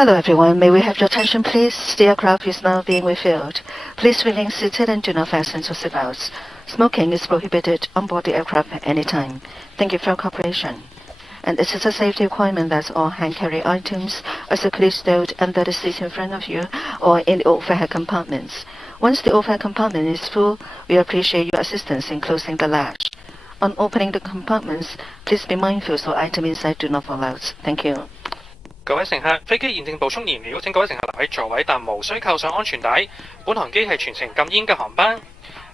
Hello everyone, may we have your attention please? The aircraft is now being refilled. Please remain seated and do not fasten your seatbelts. Smoking is prohibited on board the aircraft at any time. Thank you for your cooperation. And it is a safety requirement that all hand-carry items are securely stowed under the seat in front of you or in the overhead compartments. Once the overhead compartment is full, we appreciate your assistance in closing the latch. On opening the compartments, please be mindful so items inside do not fall out. Thank you. 各位乘客，飛機現正補充燃料，請各位乘客留喺座位，但無需扣上安全帶。本航機係全程禁煙嘅航班，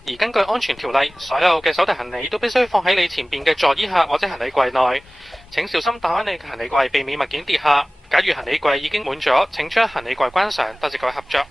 而根據安全條例，所有嘅手提行李都必須放喺你前邊嘅座椅下或者行李櫃內。請小心打開你嘅行李櫃，避免物件跌下。假如行李櫃已經滿咗，請將行李櫃關上。多謝各位合作。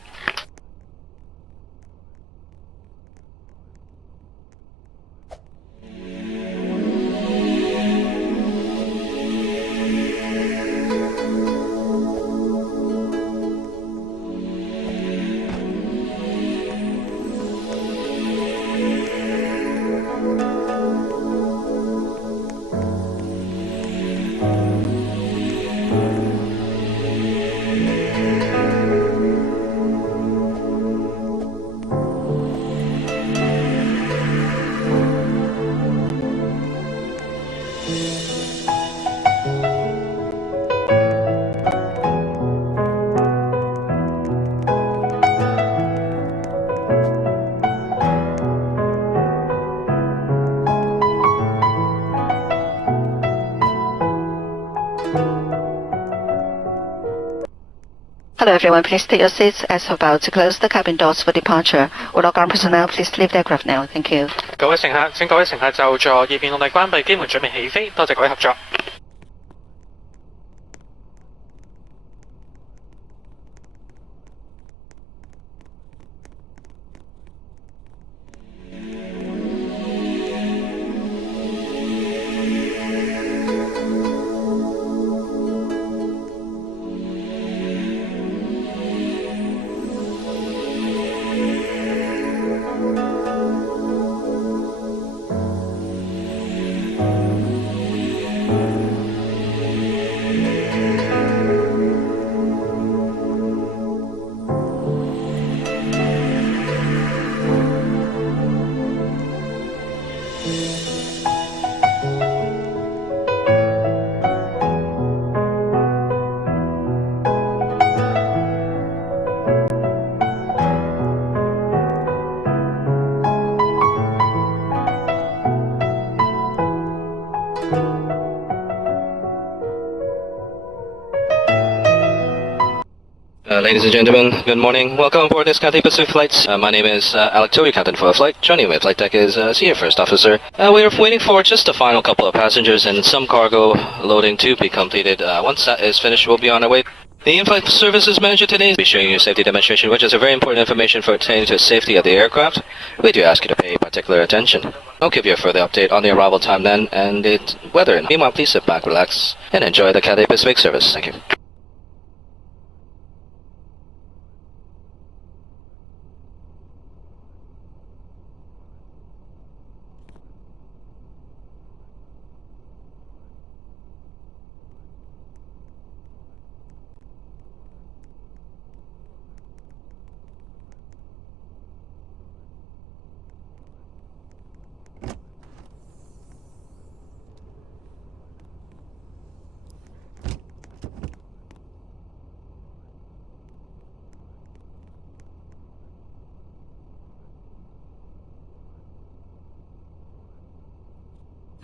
Hello everyone, please take your seats as we're about to close the cabin doors for departure. All ground personnel, please leave the aircraft now. Thank you. 各位乘客，請各位乘客就座，以便努力關閉機門，準備起飛。多謝各位合作。Ladies and gentlemen, good morning. Welcome aboard this Cathay Pacific flight. My name is Alec Toby, captain for a flight. Joining me at flight deck is senior first officer. We are waiting for just a final couple of passengers and some cargo loading to be completed. Once that is finished, we'll be on our way. The in-flight services manager today will be showing you a safety demonstration, which is a very important information for attaining to the safety of the aircraft. We do ask you to pay particular attention. I'll give you a further update on the arrival time then and the weather. Meanwhile, please sit back, relax, and enjoy the Cathay Pacific service. Thank you.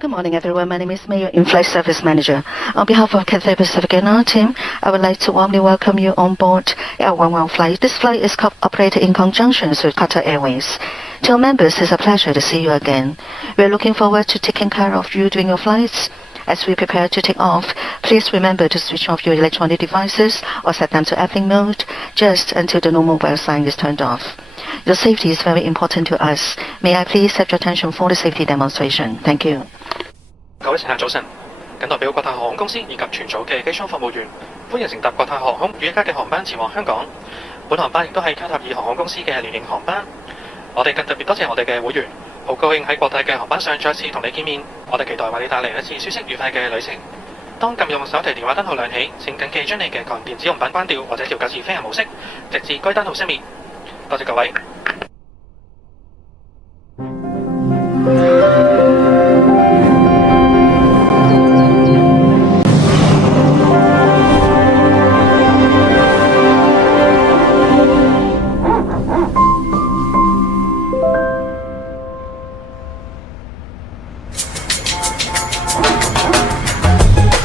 Good morning everyone, my name is May, your in-flight service manager. On behalf of Cathay Pacific and our team, I would like to warmly welcome you on board our 11 flight. This flight is operated in conjunction with Qatar Airways. To our members, it's a pleasure to see you again. We are looking forward to taking care of you during your flights. As we prepare to take off, please remember to switch off your electronic devices or set them to airplane mode just until the no mobile sign is turned off. Your safety is very important to us. May I please have your attention for the safety demonstration? Thank you. 各位乘客早晨，謹代表國泰航空公司以及全組嘅機艙服務員，歡迎乘搭國泰航空與一家嘅航班前往香港。本航班亦都係卡塔爾航空公司嘅聯營航班。我哋更特別多謝我哋嘅會員，好高興喺國泰嘅航班上再次同你見面。我哋期待為你帶嚟一次舒適愉快嘅旅程。當撳用手提電話燈號亮起，請緊記將你嘅個人電子用品關掉或者調校至飛行模式，直至該燈號熄滅。多謝各位。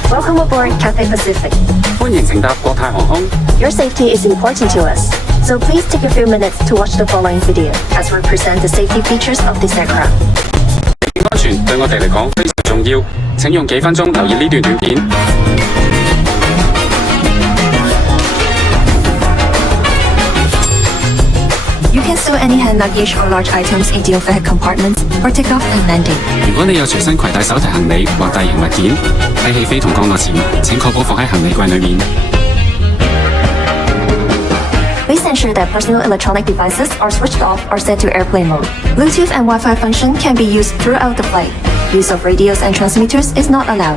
Welcome aboard Cathay Pacific. 歡迎乘搭國泰航空。Your safety is important to us, so please take a few minutes to watch the following video as we present the safety features of this aircraft. 安全對我哋嚟講非常重要，請用幾分鐘留意呢段短片。You can store any hand luggage or large items in the overhead compartments for takeoff and landing. 如果你有隨身攜帶手提行李或大型物件，喺起飛同降落前，請確保放喺行李櫃裏面。Please ensure that personal electronic devices are switched off or set to airplane mode. Bluetooth and Wi-Fi function can be used throughout the flight. Use of radios and transmitters is not allowed.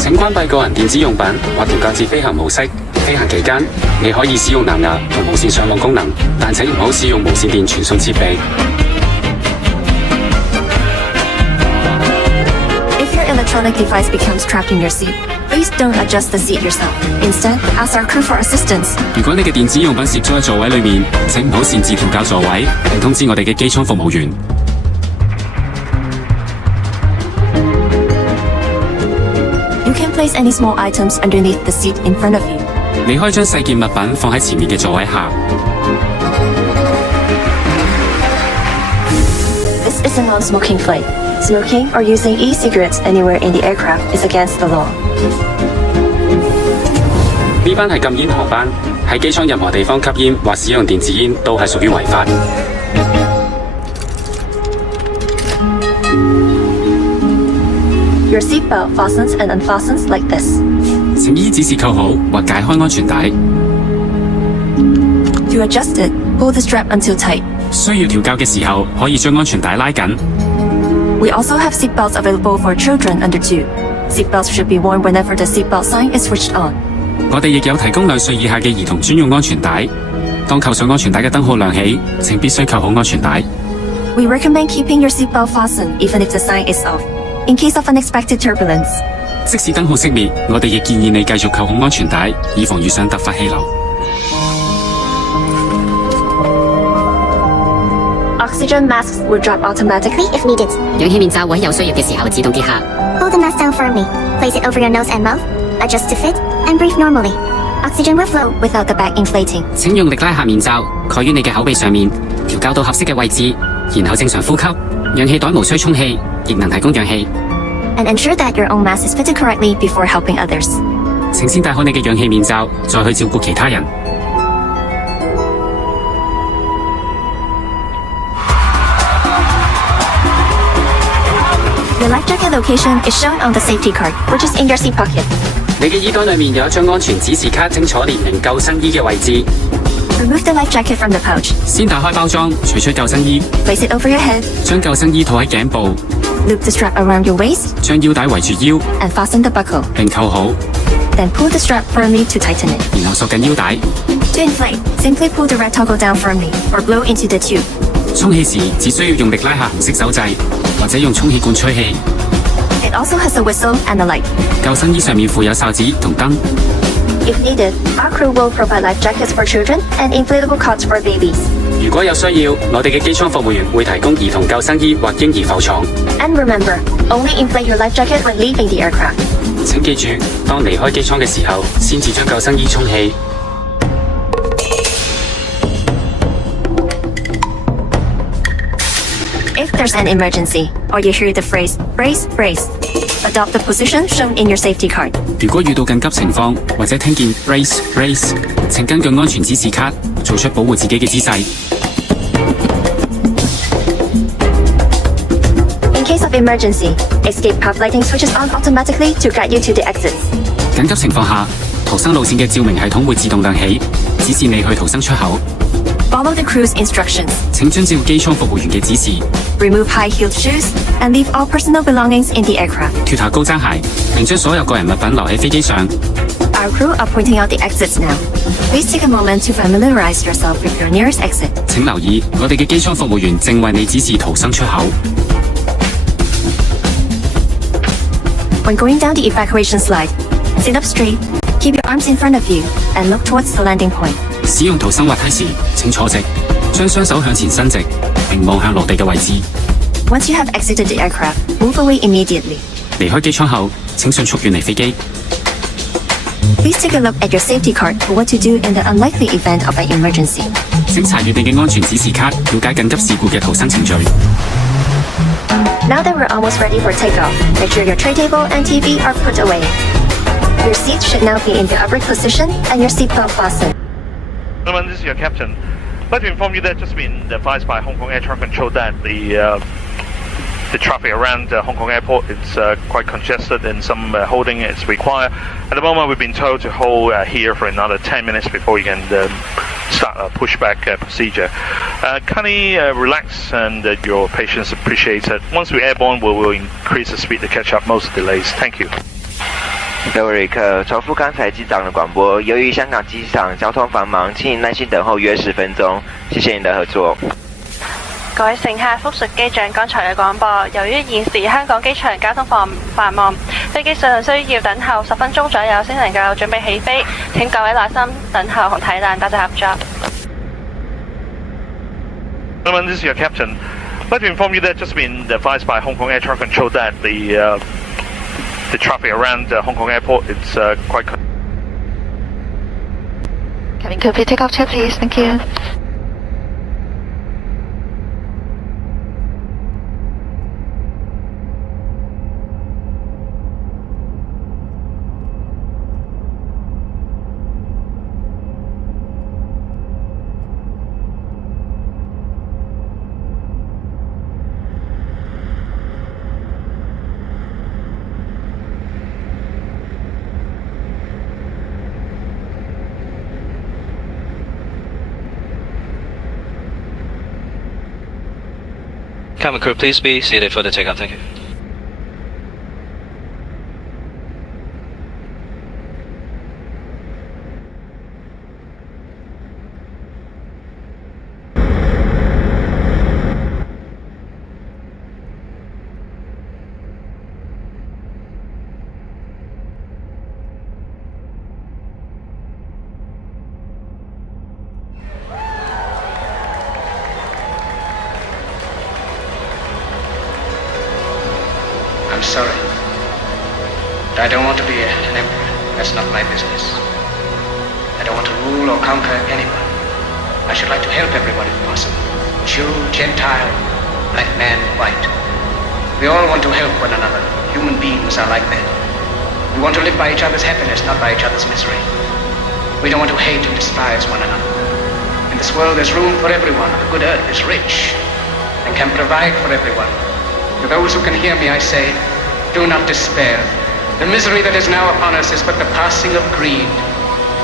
請關閉個人電子用品或調校至飛行模式。飛行期間，你可以使用藍牙同無線上網功能，但請唔好使用無線電傳送設備。If your electronic device becomes trapped in your seat, please don't adjust the seat yourself. Instead, ask our crew for assistance. 如果你嘅電子用品攝咗喺座位裏面，請唔好擅自調校座位，並通知我哋嘅機艙服務員。You can place any small items underneath the seat in front of you. 你可以將細件物品放喺前面嘅座位下。This is a non-smoking flight. Smoking or using e-cigarettes anywhere in the aircraft is against the law. 呢班係禁煙航班，喺機艙任何地方吸煙或使用電子煙都係屬於違法。Your seatbelt fastens and unfastens like this. 請依指示扣好或解開安全帶。To adjust it, pull the strap until tight. 需要調校嘅時候，可以將安全帶拉緊。We also have seatbelts available for children under 2. Seatbelts should be worn whenever the seatbelt sign is switched on. 我哋亦有提供2歲以下嘅兒童專用安全帶。當扣上安全帶嘅燈號亮起，請必須扣好安全帶。We recommend keeping your seatbelt fastened even if the sign is off, in case of unexpected turbulence. 即使燈號熄滅，我哋亦建議你繼續扣好安全帶，以防遇上突發氣流。Oxygen masks will drop automatically if needed. 氧氣面罩會喺有需要嘅時候自動跌下。Hold the mask down firmly. Place it over your nose and mouth. Adjust to fit and breathe normally. Oxygen will flow without the bag inflating. 請用力拉下面罩，蓋於你嘅口鼻上面，調校到合適嘅位置，然後正常呼吸。氧氣袋無需充氣，亦能提供氧氣。And ensure that your own mask is fitted correctly before helping others. 請先戴好你嘅氧氣面罩，再去照顧其他人。Your life jacket location is shown on the safety card, which is in your seat pocket. 你嘅衣袋裏面有一張安全指示卡，清楚列明救生衣嘅位置。Remove the life jacket from the pouch. 先打開包裝，取出救生衣， Place it over your head. 將救生衣套喺頸部， Loop the strap around your waist 將腰帶圍住腰， and fasten the buckle. 並扣好， Then pull the strap firmly to tighten it. 然後索緊腰帶。To inflate, simply pull the red toggle down firmly or blow into the tube. 充氣時只需要用力拉下紅色手掣，或者用充氣罐吹氣。It also has a whistle and a light. 救生衣上面附有哨子同燈。If needed, our crew will provide life jackets for children and inflatable cots for babies. 如果有需要，我哋嘅機艙服務員會提供兒童救生衣或嬰兒浮床。And remember, only inflate your life jacket when leaving the aircraft. 請記住，當離開機艙嘅時候，先至將救生衣充氣。If there's an emergency, or you hear the phrase, brace, brace, adopt the position shown in your safety card. 如果遇到緊急情況，或者聽見 brace brace， 請根據安全指示卡做出保護自己嘅姿勢。In case of emergency, escape path lighting switches on automatically to guide you to the exits. 緊急情況下，逃生路線嘅照明系統會自動亮起，指示你去逃生出口。Follow the crew's instructions. 請遵照機艙服務員嘅指示。Remove high-heeled shoes and leave all personal belongings in the aircraft. 脱下高踭鞋，並將所有個人物品留喺飛機上。Our crew are pointing out the exits now. Please take a moment to familiarize yourself with your nearest exit. 請留意，我哋嘅機艙服務員正為你指示逃生出口。When going down the evacuation slide, sit up straight, keep your arms in front of you, and look towards the landing point. 使用逃生滑梯時，請坐直，將雙手向前伸直，並望向落地嘅位置。Once you have exited the aircraft, move away immediately. 離開機艙後，請迅速遠離飛機。Please take a look at your safety card for what to do in the unlikely event of an emergency. 請查閱你嘅安全指示卡，了解緊急事故嘅逃生程序。Now that we're almost ready for takeoff, make sure your tray table and TV are put away. Your seats should now be in the upright position and your seatbelt fastened. Gentlemen, this is your captain. I'd like to inform you that just been advised by Hong Kong Air Traffic Control that the traffic around Hong Kong Airport is quite congested and some holding is required. At the moment, we've been told to hold here for another 10 minutes before you can start a pushback procedure. Kindly relax and your patience appreciated. Once we're airborne, we will increase the speed to catch up most delays. Thank you. 各位旅客，重复刚才机长的广播。由于香港机场交通繁忙，请你耐心等候约10分钟。谢谢你的合作。各位乘客，複述機長剛才嘅廣播。由於現時香港機場交通繁忙，飛機上需要等候10分鐘左右先能夠準備起飛。請各位耐心等候同體諒，多謝合作。Gentlemen, this is your captain. I'd like to inform you that just been advised by Hong Kong Air Traffic Control that the traffic around Hong Kong Airport is quite. Cabin crew, take off chair, please. Thank you. Cabin crew, please be seated for the takeoff. Thank you. I'm sorry. But I don't want to be an emperor. That's not my business. I don't want to rule or conquer anyone. I should like to help everyone if possible. Jew, Gentile, black man, white. We all want to help one another. Human beings are like that. We want to live by each other's happiness, not by each other's misery. We don't want to hate and despise one another. In this world there's room for everyone. The good earth is rich and can provide for everyone. To those who can hear me, I say, do not despair. The misery that is now upon us is but the passing of greed,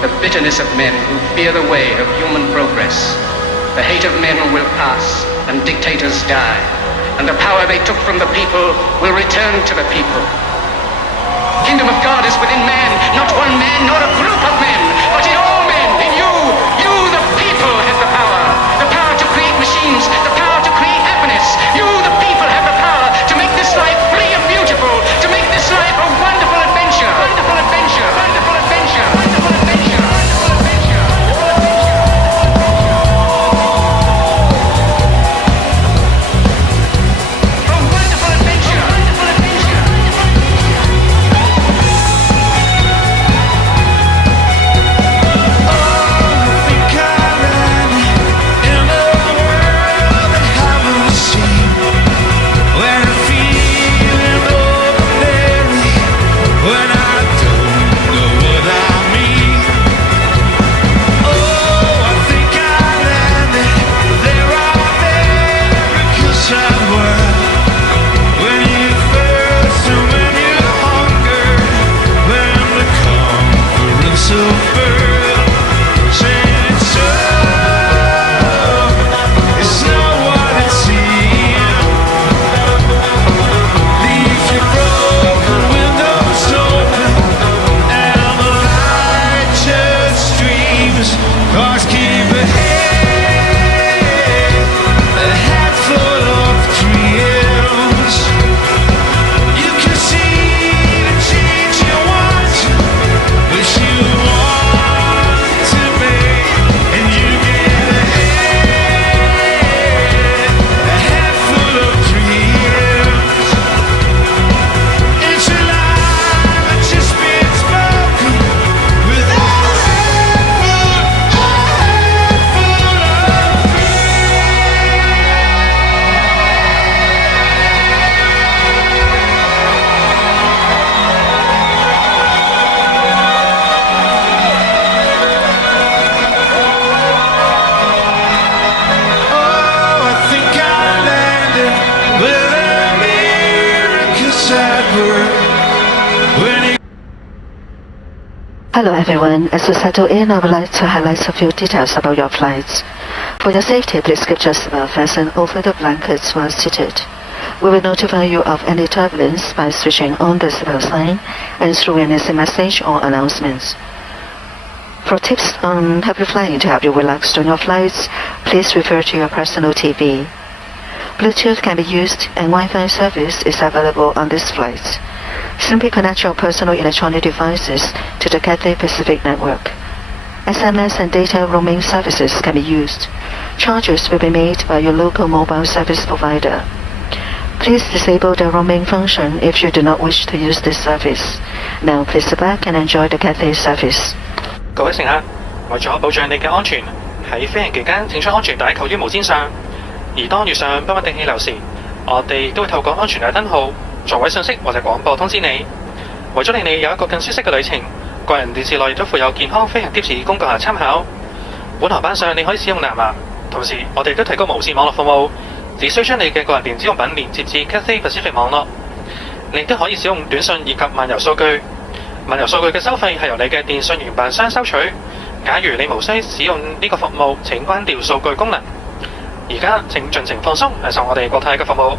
the bitterness of men who fear the way of human progress. The hate of men will pass, and dictators die, and the power they took from the people will return to the people. The kingdom of God is within man, not one man, nor a group of men, but in all men, in you. You, the people, have the power to create machines, the power to create happiness. You, the people, have the power to make this life free and beautiful, to make this life a wonderful adventure, wonderful adventure, wonderful adventure, wonderful adventure, wonderful adventure. A wonderful adventure, wonderful adventure. Hello everyone, as you settle in, I would like to highlight a few details about your flights. For your safety, please keep just above us and over the blankets while seated. We will notify you of any turbulence by switching on the seatbelt sign and through an SMS message or announcements. For tips on happy flying to help you relax during your flights, please refer to your personal TV. Bluetooth can be used and Wi-Fi service is available on this flight. Simply connect your personal electronic devices to the Cathay Pacific network. SMS and data roaming services can be used. Charges will be made by your local mobile service provider. Please disable the roaming function if you do not wish to use this service. Now please sit back and enjoy the Cathay service. 各位乘客，為咗保障你嘅安全，喺飛行期間請將安全帶扣於毛氈上。而當遇上不穩定氣流時，我哋都會透過安全帶燈號、座位信息或者廣播通知你。為咗令你有一個更舒適嘅旅程，個人電視內亦都附有健康飛行貼士供閣下參考。本航班上你可以使用藍牙，同時我哋都提供無線網絡服務，只需將你嘅個人電子用品連接至 Cathay Pacific 網絡。你亦都可以使用短信以及漫遊數據。漫遊數據嘅收費係由你嘅電信營辦商收取。假如你無需使用呢個服務，請關掉數據功能。而家請盡情放鬆，享受我哋國泰嘅服務。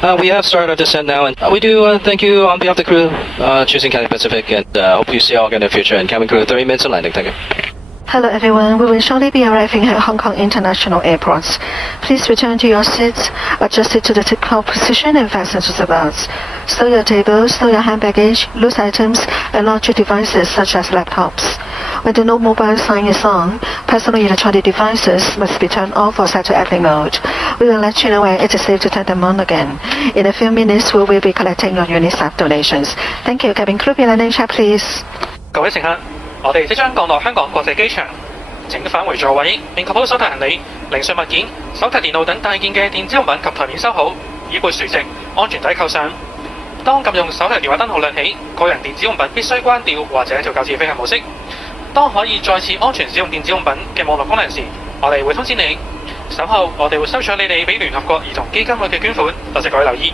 We have started our descent now, and we do thank you on behalf of the crew choosing Cathay Pacific, and hope you see you all again in the future. And cabin crew, 30 minutes of landing. Thank you. Hello everyone, we will shortly be arriving at Hong Kong International Airport. Please return to your seats, adjust it to the takeoff position and fasten to the belts. Stow your tables, stow your hand baggage, loose items, and larger devices such as laptops. When the no mobile sign is on, personal electronic devices must be turned off or set to airplane mode. We will let you know when it is safe to turn them on again. In a few minutes, we will be collecting your UNICEF donations. Thank you. Cabin crew, be landing check, please. 各位乘客，我哋即將降落香港國際機場，請返回座位，並確保手提行李、零碎物件、手提電腦等帶件嘅電子用品及台面收好，椅背豎直，安全帶扣上。當禁用手提電話燈號亮起，個人電子用品必須關掉或者調校至飛行模式。當可以再次安全使用電子用品嘅網絡功能時，我哋會通知你。稍後我哋會收取你哋俾聯合國兒童基金會嘅捐款，多謝各位留意。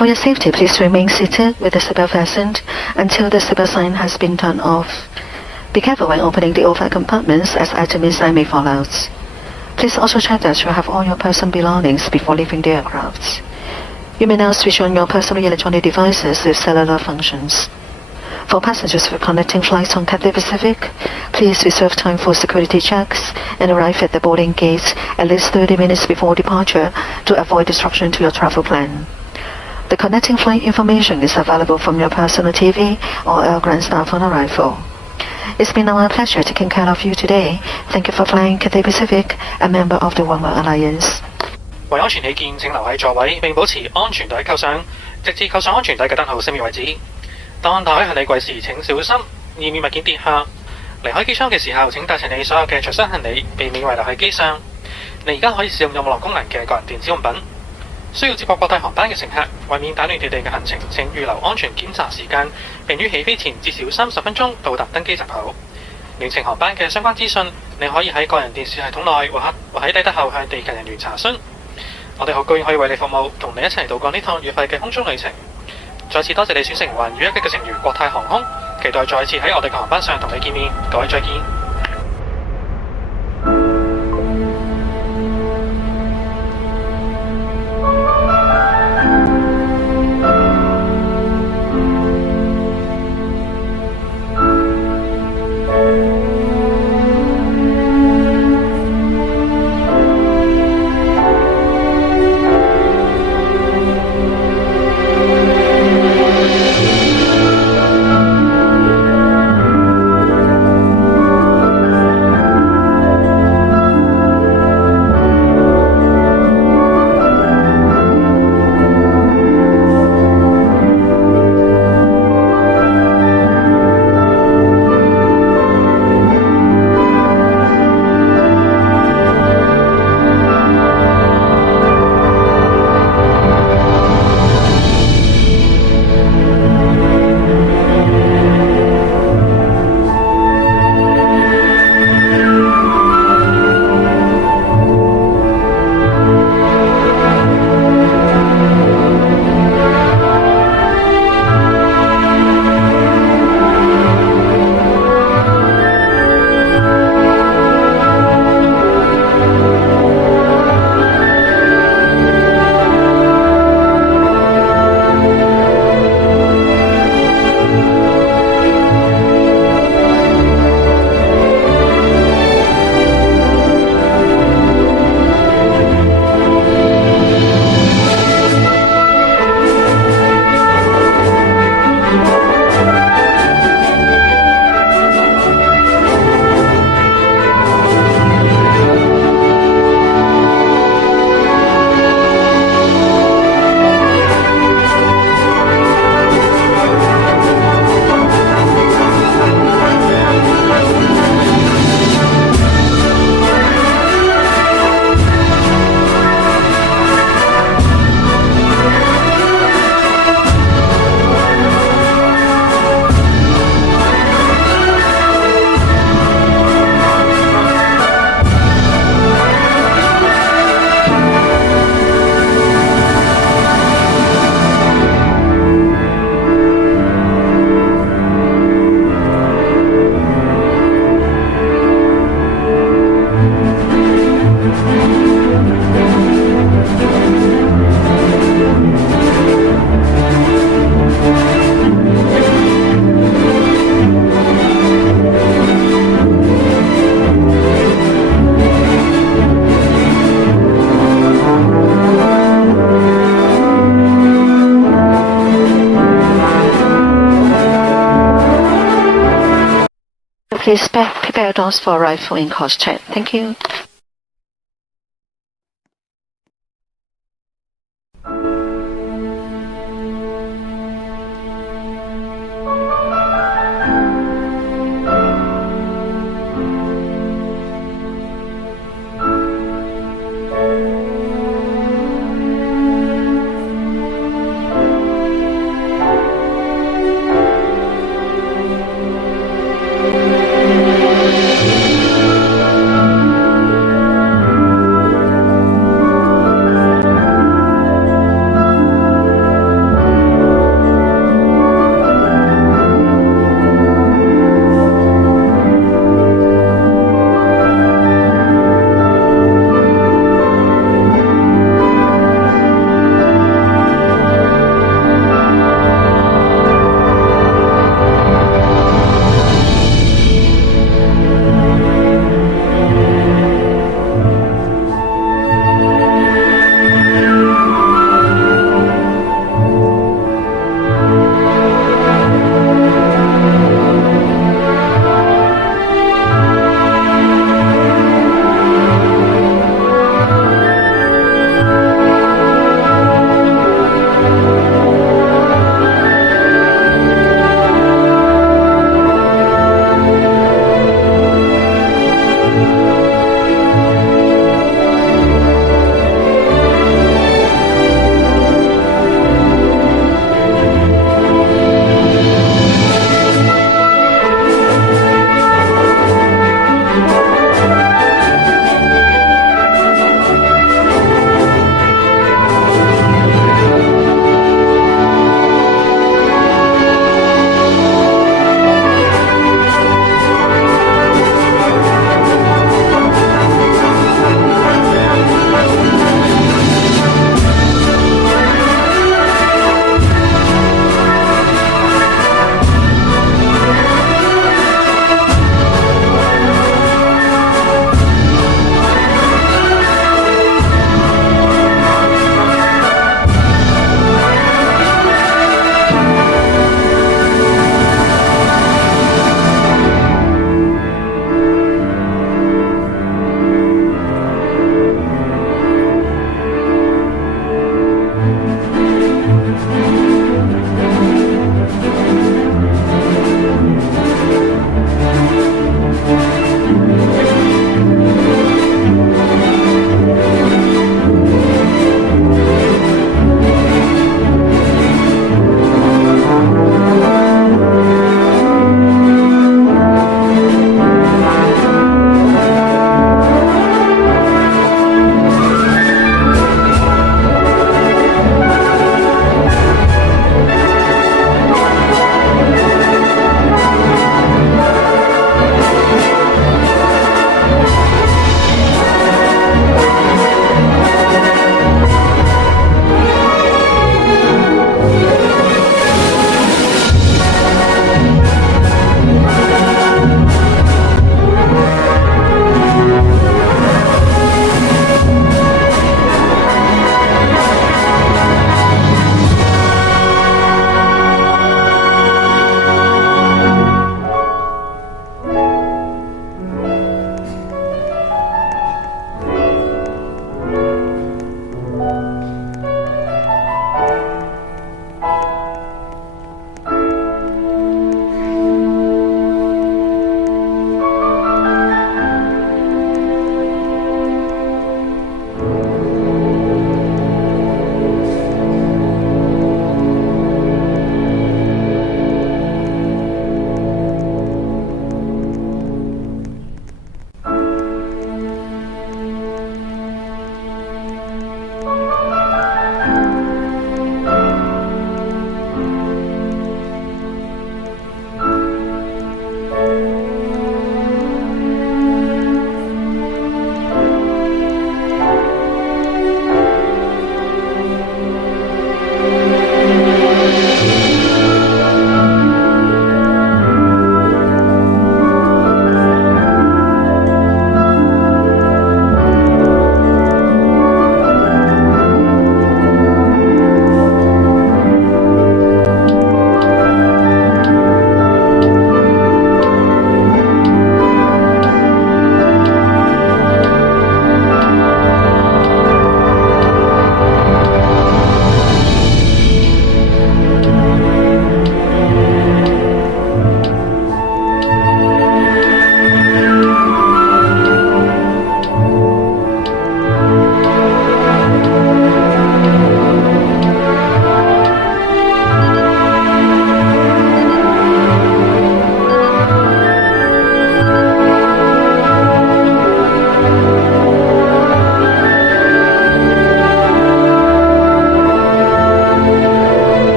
For your safety, please remain seated with the seatbelt fastened until the seatbelt sign has been turned off. Be careful when opening the overhead compartments as item inside may fall out. Please also check that you have all your personal belongings before leaving the aircraft. You may now switch on your personal electronic devices with cellular functions. For passengers with connecting flights on Cathay Pacific, please reserve time for security checks and arrive at the boarding gate at least 30 minutes before departure to avoid disruption to your travel plan. The connecting flight information is available from your personal TV or airline staff on arrival. It's been our pleasure taking care of you today. Thank you for flying Cathay Pacific, a member of the One World Alliance. 為安全起見，請留喺座位並保持安全帶扣上，直至扣上安全帶嘅燈號熄滅為止。當打開行李櫃時，請小心，以免物件跌下。離開機艙嘅時候，請帶齊你所有嘅隨身行李，避免遺留喺機上。你而家可以使用有網絡功能嘅個人電子用品。需要接駁國泰航班嘅乘客，為免打亂你哋嘅行程，請預留安全檢查時間，並於起飛前至少30分鐘到達登機閘口。聯程航班嘅相關資訊，你可以喺個人電視系統內或喺抵達後向地勤人員查詢。我哋好高興可以為你服務，同你一齊度過呢趟愉快嘅空中旅程。再次多謝你選乘環宇一嘅成員國泰航空，期待再次喺我哋嘅航班上同你見面。各位再見。Please prepare your doors for arrival in coach check. Thank you.